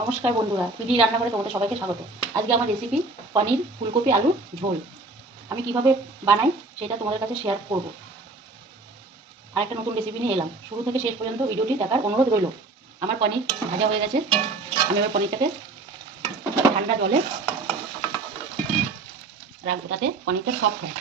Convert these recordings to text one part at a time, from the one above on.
নমস্কার বন্ধুরা, পিডি রান্নাঘরে তোমাদের সবাইকে স্বাগত। আজকে আমার রেসিপি পনির ফুলকপি আলু ঝোল। আমি কিভাবে বানাই সেটা তোমাদের কাছে শেয়ার করব। আর একটা নতুন রেসিপি নিয়ে এলাম। শুরু থেকে শেষ পর্যন্ত ভিডিওটি দেখার অনুরোধ রইল। আমার পনির ভাজা হয়ে গেছে। আমি এবার পনিরটাকে ঠান্ডা জলে রাখবো, তাতে পনিরটা সফট হয়।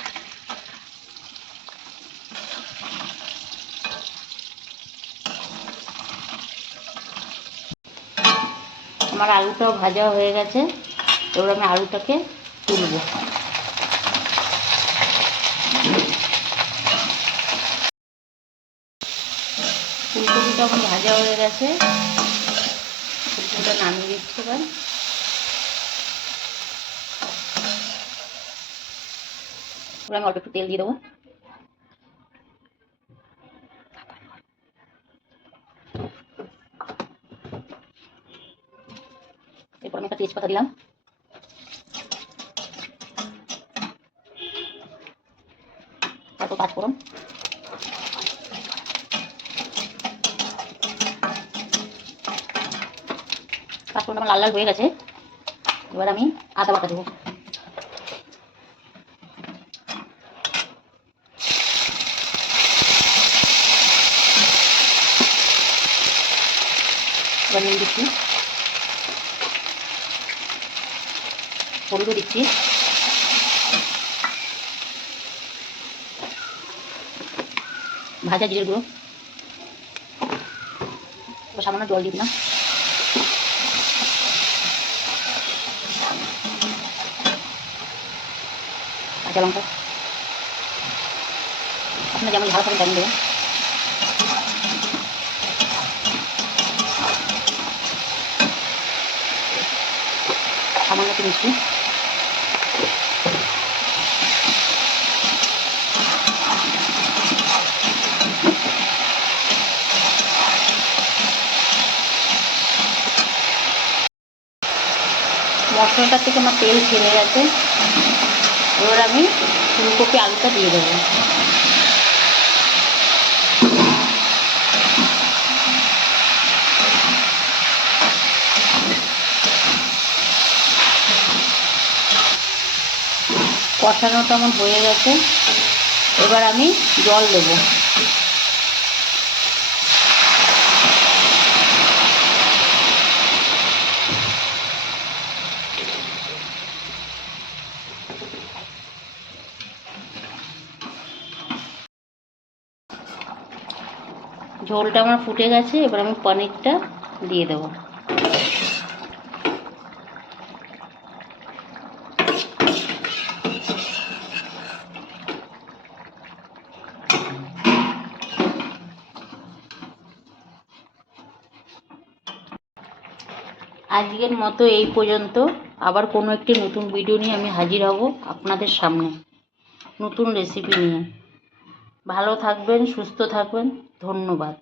আমার আলুটাও ভাজা হয়ে গেছে। এবার আমি আলুটাকে তুলবো। ফুলকপিটা আমার ভাজা হয়ে গেছে। ফুলকপিটা নামিয়ে দিচ্ছি। এবার আমি অল্প একটু তেল দিয়ে দেবো। এরপর আমি একটা তেজপাতা দিলাম। তারপর পাঁচফোড়ন, পাঁচফোড়ন আমার লাল লাল হয়ে গেছে। এবার আমি আদা বাটা দেবো। এবার নুন দিচ্ছি, হলুদও দিচ্ছি, ভাজা জিরের গুঁড়ো, সামান্য জল দিয়ে দিলাম। কাঁচা লঙ্কা, আপনার যেমন ঝাল খাবেন তেমন দেবেন। সামান্য একটু মিষ্টি। মশলাটার থেকে আমার তেল ছেড়ে গেছে। এবার আমি ফুলকপি আলুটা দিয়ে দেবো। কষানোটা আমার হয়ে গেছে। এবার আমি জল দেবো। ঝোলটা আমার ফুটে গেছে। এবার আমি পনিরটা দিয়ে দেবো। আজকের মতো এই পর্যন্ত। আবার কোনো একটি নতুন ভিডিও নিয়ে আমি হাজির হব আপনাদের সামনে, নতুন রেসিপি নিয়ে। ভালো থাকবেন, সুস্থ থাকবেন। ধন্যবাদ।